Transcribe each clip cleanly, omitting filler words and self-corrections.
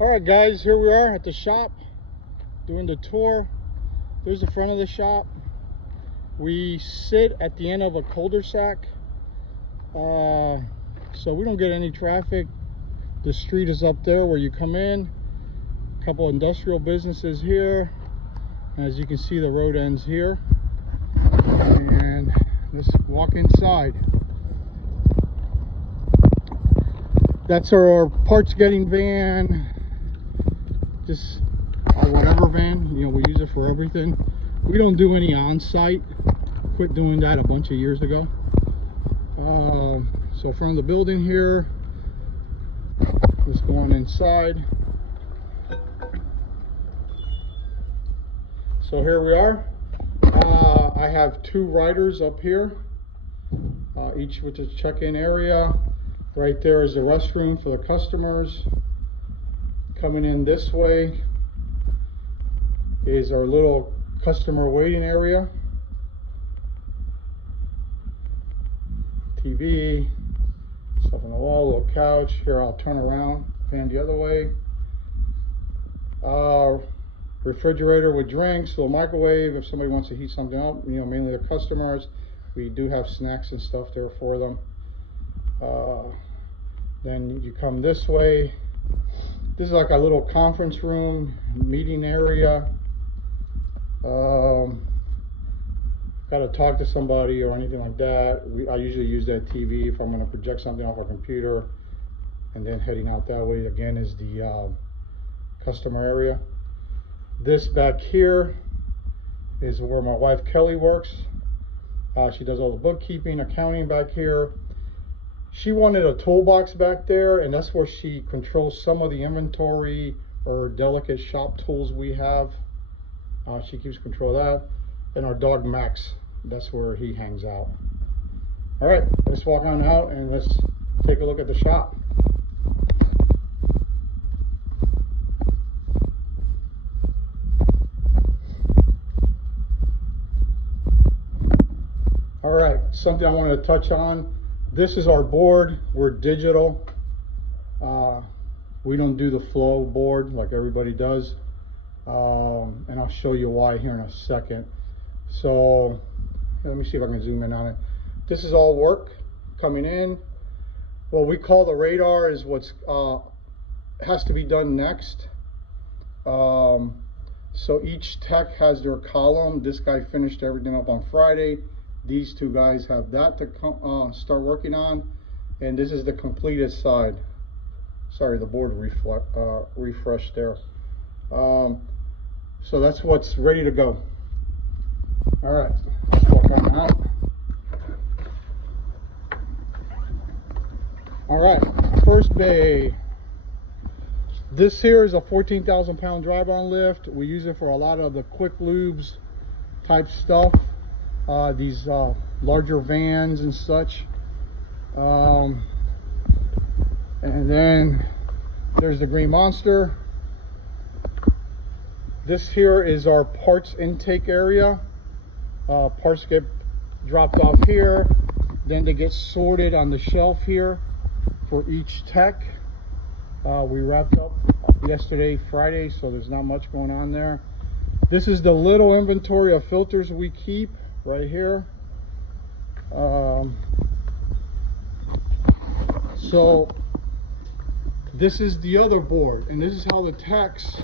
Alright guys, here we are at the shop doing the tour. There's the front of the shop. We sit at the end of a cul-de-sac, so we don't get any traffic. The street is up there where you come in. A couple industrial businesses here. As you can see, the road ends here. And let's walk inside. That's our parts getting van. Just our whatever van, you know, we use it for everything. We don't do any on-site. Quit doing that a bunch of years ago. So from the building here, let's go on inside. So here we are. I have two riders up here, each with a check-in area. Right there is the restroom for the customers. Coming in this way is our little customer waiting area. TV, stuff on the wall, little couch. Here I'll turn around, fan the other way. Refrigerator with drinks, little microwave if somebody wants to heat something up, you know, mainly the customers. We do have snacks and stuff there for them. Then you come this way. This is like a little conference room, meeting area. Got to talk to somebody or anything like that. I usually use that TV if I'm going to project something off a computer. And then heading out that way again is the customer area. This back here is where my wife Kelly works. She does all the bookkeeping, accounting back here. She wanted a toolbox back there, and that's where she controls some of the inventory or delicate shop tools we have. She keeps control of that. And our dog Max, that's where he hangs out. All right, let's walk on out and let's take a look at the shop. All right, something I wanted to touch on. This is our board. We're digital. We don't do the flow board like everybody does. And I'll show you why here in a second. So let me see if I can zoom in on it. This is all work coming in. What we call the radar is what's has to be done next. So each tech has their column. This guy finished everything up on Friday. These two guys have that to start working on, and this is the completed side. Sorry, the board refreshed there. So that's what's ready to go. All right, let's walk on out. All right, first bay. This here is a 14,000-pound drive-on lift. We use it for a lot of the quick lubes type stuff. These larger vans and such. And then there's the Green Monster. This here is our parts intake area. Parts get dropped off here, then they get sorted on the shelf here for each tech. We wrapped up yesterday, Friday, so there's not much going on there. This is the little inventory of filters we keep right here. So this is the other board, and this is how the techs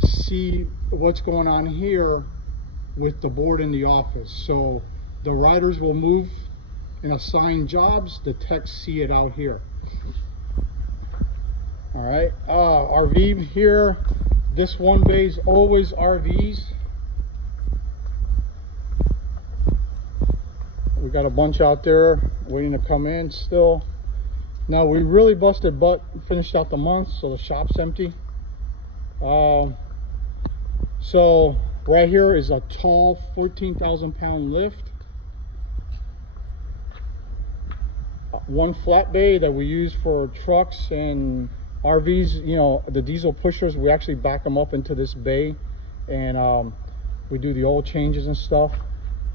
see what's going on here with the board in the office. So the riders will move and assign jobs, the techs see it out here. All right, RV here. This one bay is always RVs. We got a bunch out there waiting to come in still. Now we really busted butt, finished out the month, so the shop's empty. So right here is a tall 14,000-pound lift. One flat bay that we use for trucks and RVs, you know, the diesel pushers, we actually back them up into this bay, and we do the oil changes and stuff.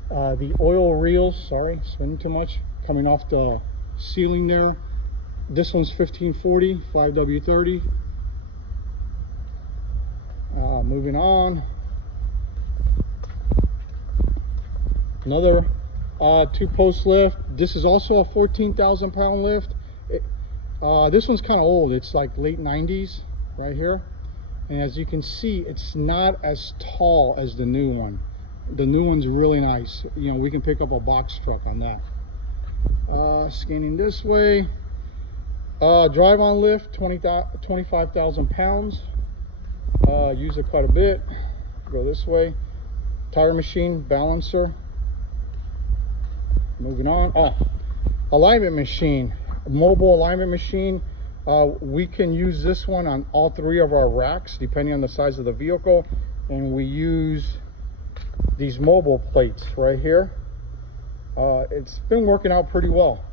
The oil reels, sorry, spinning too much, coming off the ceiling there. This one's 1540, 5W30. Moving on. Another 2-post lift. This is also a 14,000 pound lift. This one's kind of old. It's like late 90s right here. And as you can see, it's not as tall as the new one. The new one's really nice. You know, we can pick up a box truck on that. Scanning this way. Drive on lift, 25,000 pounds. Use it quite a bit. Go this way. Tire machine, balancer. Moving on. Alignment machine, mobile alignment machine. We can use this one on all 3 of our racks depending on the size of the vehicle, and we use these mobile plates right here. It's been working out pretty well.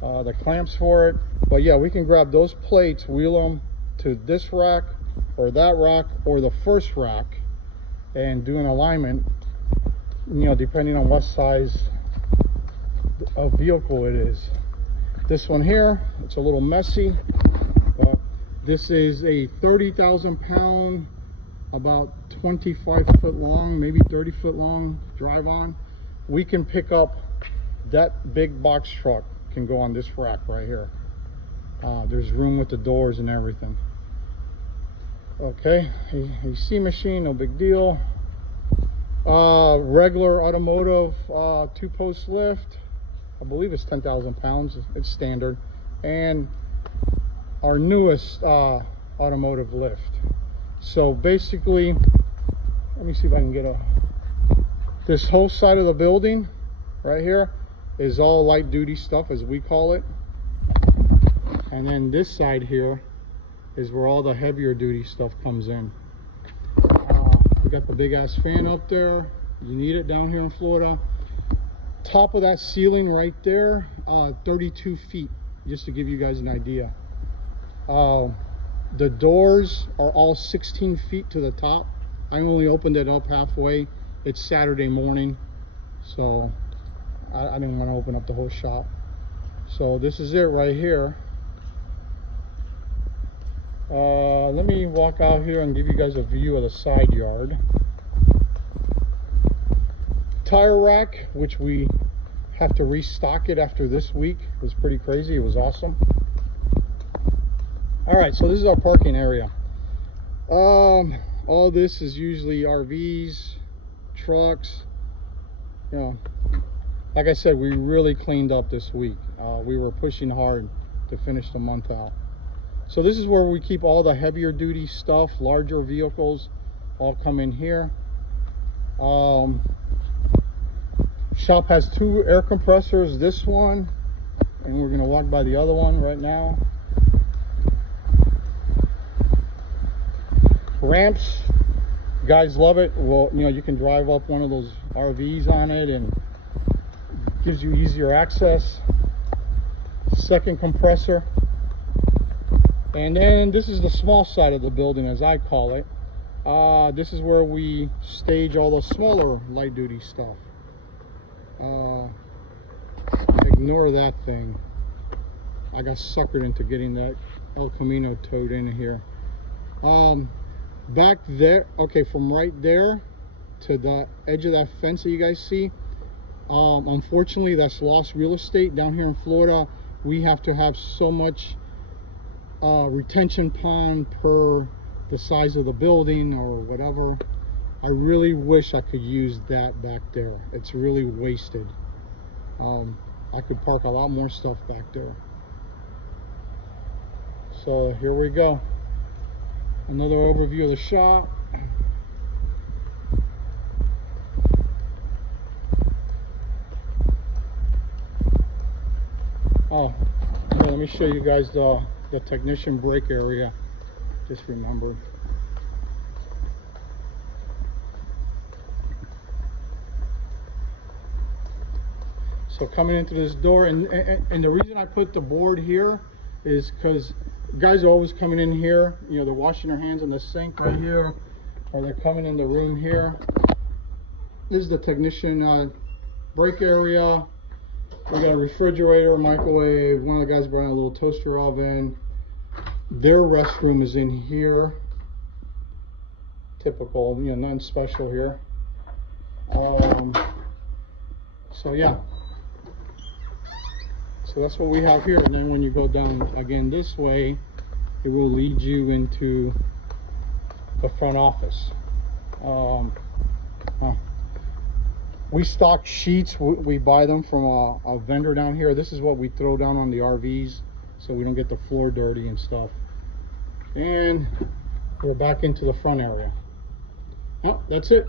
The clamps for it, but yeah, we can grab those plates, wheel them to this rack or that rack or the first rack and do an alignment, you know, depending on what size of vehicle it is. This one here, it's a little messy. This is a 30,000 pound, about 25 foot long, maybe 30 foot long drive on. We can pick up that big box truck, can go on this rack right here. There's room with the doors and everything. Okay, AC machine, no big deal. Regular automotive 2-post lift. I believe it's 10,000 pounds. It's standard. And our newest automotive lift. So basically, let me see if I can get this whole side of the building right here is all light duty stuff, as we call it. And then this side here is where all the heavier duty stuff comes in. We got the big ass fan up there. You need it down here in Florida. Top of that ceiling right there, 32 feet, just to give you guys an idea. The doors are all 16 feet to the top. I only opened it up halfway. It's Saturday morning, so I didn't want to open up the whole shop. So this is it right here. Let me walk out here and give you guys a view of the side yard. Tire rack, which we have to restock it after this week. It was pretty crazy. It was awesome. All right, so this is our parking area. All this is usually RVs, trucks. You know, like I said, we really cleaned up this week. We were pushing hard to finish the month out. So this is where we keep all the heavier duty stuff, larger vehicles, all come in here. Shop has 2 air compressors, this one, and we're gonna walk by the other one right now. Ramps, guys love it. Well, you know, you can drive up one of those RVs on it and it gives you easier access. Second compressor. And then this is the small side of the building, as I call it. This is where we stage all the smaller light duty stuff. Ignore that thing. I got suckered into getting that El Camino towed in here. Back there, okay, from right there to the edge of that fence that you guys see, unfortunately that's lost real estate. Down here in Florida, we have to have so much retention pond per the size of the building or whatever. I really wish I could use that back there. It's really wasted. I could park a lot more stuff back there. So here we go. Another overview of the shop. Oh, yeah, let me show you guys the technician break area. Just remembered. So coming into this door, and the reason I put the board here is because guys are always coming in here. You know, they're washing their hands in the sink right here, or they're coming in the room here. This is the technician break area. We got a refrigerator, microwave. One of the guys brought in a little toaster oven. Their restroom is in here. typical, you know, nothing special here. So yeah, so that's what we have here. And then when you go down again this way, it will lead you into the front office. We stock sheets. We buy them from a vendor down here. This is what we throw down on the RVs so we don't get the floor dirty and stuff. And we're back into the front area. Oh, that's it.